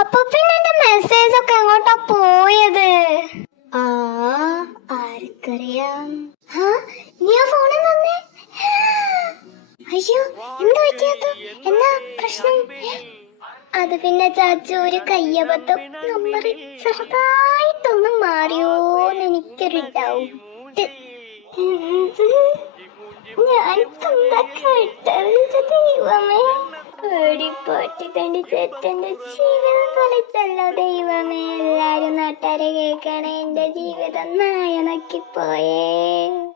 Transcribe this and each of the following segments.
അപ്പൊ പിന്നെ എന്റെ മെസ്സേജ് ഒക്കെ എങ്ങോട്ടാ പോയത്? ആ ആർക്കറിയാം. നീ ആ ഫോണിൽ തന്നെ? അയ്യോ, എന്താ പറ്റിയത്? എന്താ പ്രശ്നം? അത് പിന്നെ ചാച്ചു, ഒരു കയ്യബദ്ധം. നമ്പർ ചെറുതായിട്ടൊന്ന് മാറിയോന്ന് എനിക്കൊരു ഡൗട്ട്. ഞാൻ ദൈവമേ, പേടിപ്പാട്ടി തന്റെ ചേട്ടന്റെ ജീവിതം തൊലച്ചല്ലോ ദൈവമേ. എല്ലാരും നാട്ടുകാരെ കേൾക്കണേ, എന്റെ ജീവിതം നായ നക്കിപ്പോയേ.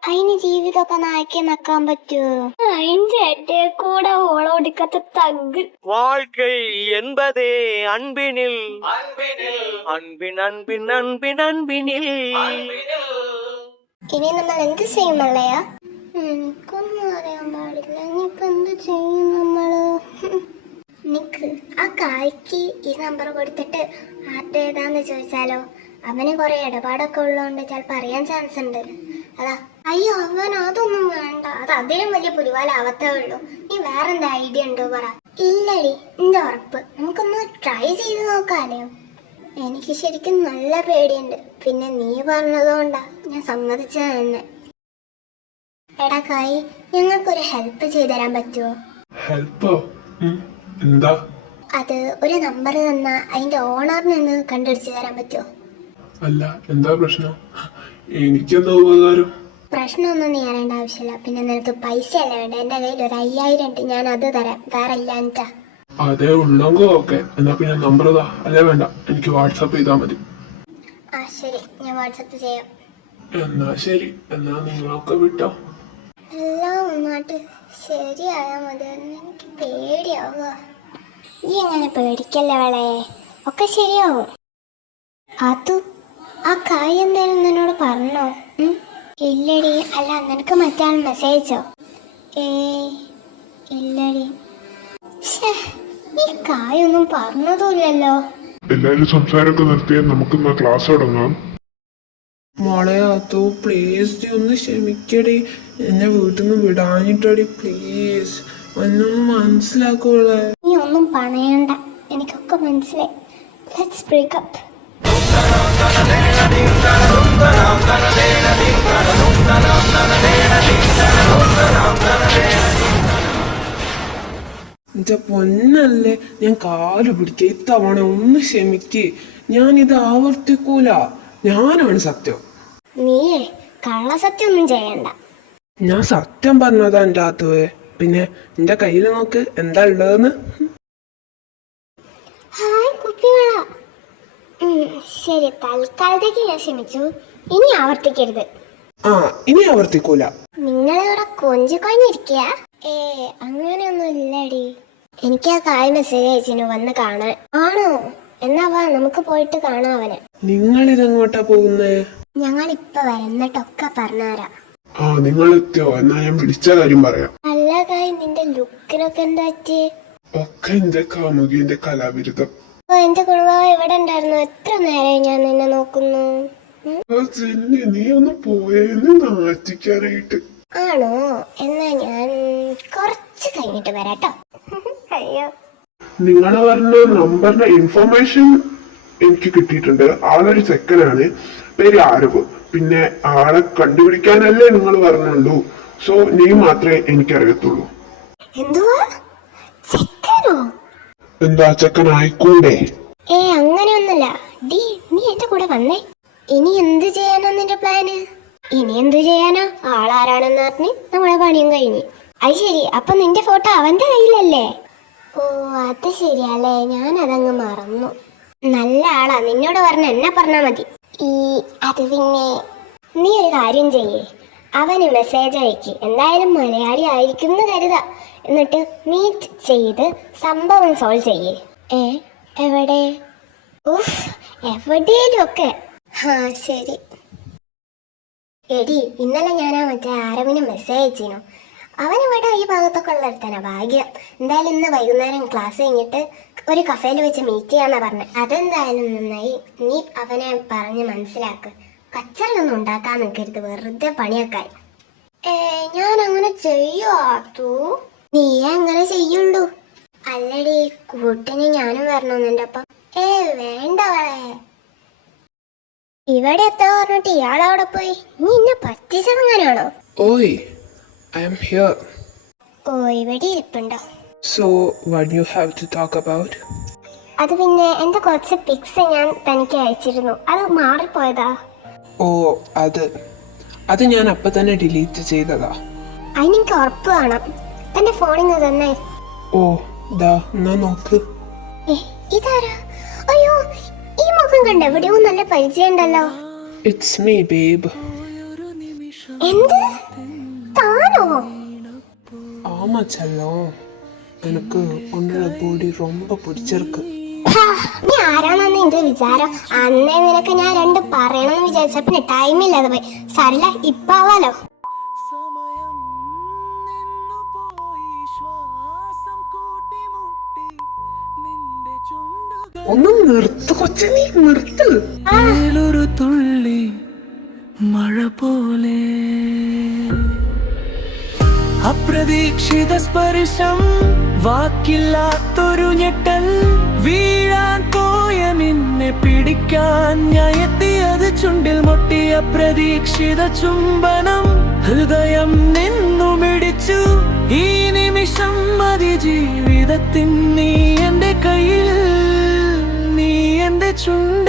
അതിന് ജീവിതമൊക്കെ നായ്ക്ക് നക്കാൻ പറ്റുമോ? അതിന് ചേട്ടയെ കൂടെ ഓളോടിക്കത്തെ തഗ്. வாழ்க்கை என்பதே அன்பினில் அன்பின் அன்பின் அன்பின் அன்பினில். ഇനി നമ്മൾ എന്ത് ചെയ്യും മള്ളയാ? എനിക്കൊന്നും അറിയാൻ പാടില്ല. ഇനിയിപ്പോ എന്ത് ചെയ്യും നമ്മള്? നിക്ക്, ആ കായ്ക്ക് ഈ നമ്പർ കൊടുത്തിട്ട് ആരുടെ ഏതാന്ന് ചോദിച്ചാലോ? അവന് കുറെ ഇടപാടൊക്കെ ഉള്ളതുകൊണ്ട് ചിലപ്പോ അറിയാൻ ചാൻസ് ഉണ്ട്. അതാ. അയ്യോ, അവൻ അതൊന്നും വേണ്ട. അത് അതിലും വലിയ പുലിവാലാവത്തേ ഉള്ളൂ. നീ വേറെന്താ ഐഡിയ ഉണ്ടോ പറ. ഇല്ലടി, എന്റെ ഉറപ്പ്. നമുക്കൊന്ന് ട്രൈ ചെയ്ത് നോക്കാലോ. എനിക്ക് ശരിക്കും നല്ല പേടിയുണ്ട്. പിന്നെ നീ പറഞ്ഞതുകൊണ്ടാ ഞാൻ സമ്മതിച്ചത് തന്നെ. എടാ കായ്, ഞങ്ങൾക്കൊരു ഹെൽപ്പ് ചെയ്തു തരാൻ പറ്റുമോ? ഹെൽപ്പോ? എന്താ? അത് ഒരു നമ്പർ തന്നാ അതിന്റെ ഓണറിനൊന്ന് കണ്ടുപിടിച്ച് തരാൻ പറ്റുമോ? അല്ല, എന്താ പ്രശ്നം? എനിക്കെന്താ ഉപകാരം? പ്രശ്നമൊന്നും നീ അറിയേണ്ട ആവശ്യമില്ല. പിന്നെ നിനക്ക് പൈസ അല്ല വേണ്ട. എന്റെ കയ്യിൽ ഒരു 5000 ഉണ്ട്, ഞാൻ അത് തരാം. വേറെ ഇല്ലാഞ്ഞിട്ടാ. അതേ ഉള്ളെങ്കോ ഓക്കെ. എന്നാ പിന്നെ നമ്പർ താ. അല്ലേ വേണ്ട, എനിക്ക് വാട്സപ്പ് ചെയ്താൽ മതി. ആ ശരി, ഞാൻ വാട്സപ്പ് ചെയ്യാം. എന്നാ ശരി. എന്നാ നിങ്ങളൊക്കെ വിട്ടോ. എല്ലാം ഒന്നായിട്ട് ശരിയായാ മതി. എനിക്ക് പേടിയാവുക. നീ എങ്ങനെ പേടിക്കല്ലേ വേളേ, ഒക്കെ ശരിയാവും. അതു ആ കായ് എന്തായാലും നിന്നോട് പറഞ്ഞോ? ഇല്ലടി. അല്ല, നിനക്ക് മറ്റാൾ മെസ്സേജോ? ഇല്ലടി. ഈ കായൊന്നും പറഞ്ഞതുമില്ലല്ലോ. എല്ലാരും സംസാരമൊക്കെ നിർത്തിയാൽ നമുക്ക് ക്ലാസ് തുടങ്ങാം. മോളെ അതു, പ്ലീസ് ഒന്ന് ക്ഷമിക്കടി. എന്നെ വീട്ടിൽ നിന്ന് വിടാഞ്ഞിട്ടടി, പ്ലീസ് എന്നൊന്ന് മനസ്സിലാക്കുള്ളേ. നീ ഒന്നും പണയണ്ട, എനിക്കൊക്കെ മനസ്സിലായി. Let's break up. എന്റെ പൊന്നല്ലേ, ഞാൻ കാല് പിടിക്ക. ഇത്തവണ ഒന്ന് ക്ഷമിക്ക്. ഞാനിത് ആവർത്തിക്കൂല. ഞാനാണ് സത്യം. നീയേ കള്ളസത്യം ഒന്നും ചെയ്യണ്ട. ഞാൻ സത്യം പറഞ്ഞതാ എന്റെ അകത്ത്. പിന്നെ എന്റെ കയ്യിൽ നോക്ക് എന്താ ഉള്ളതെന്ന്. ഹായ് കുപ്പിവള. ശരി, തൽക്കാലത്തേക്ക് ഞാൻ ക്ഷമിച്ചു. ഇനി ആവർത്തിക്കരുത്. ഇനി ആവർത്തിക്കൂല. നിങ്ങളിവിടെ കൊഞ്ചിക്കൊഞ്ഞിരിക്കുക? അങ്ങനെയൊന്നും ഇല്ലടി. എനിക്ക് ആ കായ് മെസ്സേജ് അയച്ചിനു വന്ന് കാണാൻ. ആണോ? എന്നാ വാ, നമുക്ക് പോയിട്ട് കാണാം അവനെ. നിങ്ങൾ ഇതെങ്ങോട്ടാ പോകുന്നേ? ഞങ്ങൾ ഇപ്പൊ വരുന്നിട്ടൊക്കെ പറഞ്ഞുതരാം. നിങ്ങൾ എത്തിയോ? എന്നാ ഞാൻ വിളിച്ച കാര്യം പറയാം. അല്ല കായ്, നിന്റെ ലുക്കിനൊക്കെ എന്താ പറ്റി? ഒക്കെ എന്റെ കാമുകിന്റെ കലാവിരുദ്ധം. എന്റെ കുടുംബം ഇവിടെ ഉണ്ടായിരുന്നു. എത്ര നേരമായി ഞാൻ നിന്നെ നോക്കുന്നു. നീ ഒന്ന് പോയെന്ന് നാറ്റിക്കാനായിട്ട്. ആണോ? എന്നാ ഞാൻ കുറച്ച് കഴിഞ്ഞിട്ട് വരാട്ടോ. അയ്യോ, നിങ്ങൾ പറഞ്ഞ നമ്പറിന്റെ ഇൻഫർമേഷൻ എനിക്ക് കിട്ടിയിട്ടുണ്ട്. ആളൊരു ചെക്കനാണ്, പേര് ആരവ്. പിന്നെ ആളെ കണ്ടുപിടിക്കാനല്ലേ നിങ്ങൾ പറഞ്ഞുള്ളൂ. സോ നീ മാത്രമേ എനിക്കറിയത്തുള്ളൂ. എന്തുവാ? ചെക്കനോ? എന്താ ചെക്കൻ ആയിക്കൂടെ? അങ്ങനെയൊന്നുമില്ല. ഡി, നീ എന്റെ കൂടെ വന്നേ. ഇനി എന്ത് ചെയ്യാനാ നിന്റെ പ്ലാന്? ഇനി എന്ത് ചെയ്യാനാ? ആളാരാണെന്ന് പറഞ്ഞ് നമ്മളെ പണിയും കഴിഞ്ഞ്. അത് ശരി, അപ്പൊ നിന്റെ ഫോട്ടോ അവന്റെ കയ്യിലല്ലേ? ഓ, അത് ശരിയല്ലേ. ഞാൻ അതങ്ങ് മറന്നു. നല്ല ആളാ. നിന്നോട് പറഞ്ഞ എന്നെ പറഞ്ഞാ മതി. അത് പിന്നെ നീ ഒരു കാര്യം ചെയ്യേ, അവന് മെസ്സേജ് അയക്ക്. എന്തായാലും മലയാളി ആയിരിക്കും എന്ന് കരുതാ. എന്നിട്ട് മീറ്റ് ചെയ്ത് സംഭവം സോൾവ് ചെയ്യേ. എവിടെ? എവിടെയും ഒക്കെ. ശരി. എടി, ഇന്നലെ ഞാനാ മറ്റേ ആരവിന് മെസ്സേജ് അയച്ചിനു. അവനിവിടെ ഈ ഭാഗത്തൊക്കെ ഉള്ള അടുത്തന്നെ. ഭാഗ്യം. എന്തായാലും ഇന്ന് വൈകുന്നേരം ക്ലാസ് കഴിഞ്ഞിട്ട് ഒരു കഫേയിൽ വെച്ച് മീറ്റ് ചെയ്യാന്നാ പറഞ്ഞത്. അതെന്തായാലും നന്നായി. നീ അവനെ പറഞ്ഞ് മനസ്സിലാക്ക്. കച്ചറയൊന്നും ഉണ്ടാക്കാൻ നിൽക്കരുത്, വെറുതെ പണിയാക്കാൻ. ഞാൻ അങ്ങനെ ചെയ്യുവാത്തു. നീ അങ്ങനെ ചെയ്യുള്ളൂ. അല്ലടി, കൂട്ടിന് ഞാനും വരണമെന്നുണ്ട്. അപ്പം ഏ വേണ്ടവളെ. ഇവിടെ എത്താ പറഞ്ഞിട്ട് ഇയാളവിടെ പോയി. നീ എന്നെ പറ്റിച്ചതെങ്ങനെയാണോ? ഓയ്, ഐ എം ഹിയർ. ഓ ഇവിടെ ഇരിപ്പുണ്ടോ? So what you have to talk about? അത് പിന്നെ എന്റെ കുറച്ച് പിക്സ് ഞാൻ തനിക്ക് അയച്ചിരുന്നു, അത് മാറിപ്പോയതാ. ഓ അത് ഞാൻ അപ്പൊ തന്നെ ഡിലീറ്റ് ചെയ്തതാ. അതിനെനിക്ക് ഉറപ്പ് വേണം. തന്റെ ഫോണിൽ നിന്ന് തന്നെ. ഓ ദാ എന്നാ നോക്ക്. ഇതാരാ? അയ്യോ, ഈ മുഖം കണ്ട എവിടെയോ നല്ല പരിചയം ഉണ്ടല്ലോ. It's me babe. എന്ത്? താനോ? ஆமா செல்லம், எனக்கு உன்னோட ബോഡി ரொம்ப പിടിച്ചിருக்கு. നീ ആരാണെന്ന് നിന്റെ വിചാരം? അന്നേ നിനക്ക് ഞാൻ രണ്ട് പറയണമെന്ന് വിചാരിച്ച പിന്നെ ടൈമില്ലാതെ പോയി. സാരില്ല, ഇപ്പാവാലോ. ഒന്ന് നിർത്ത് കൊച്ചേ, നീ നിർത്ത്. ഒരു തുള്ളി മഴ പോലെ അപ്രതീക്ഷിത സ്പർശം, വാക്കില്ലാത്തൊരു ഞെട്ടൽ, വീഴാൻ പോയ നിന്നെ പിടിക്കാൻ ഞാൻ എത്തിയത് ചുണ്ടിൽ മുട്ടിയ പ്രതീക്ഷിത ചുംബനം, ഹൃദയം നിന്നുമിടിച്ചു ഈ നിമിഷം മതി ജീവിതത്തിൻ. നീ എന്റെ കയ്യിൽ, നീ എന്റെ ചുണ്ട്.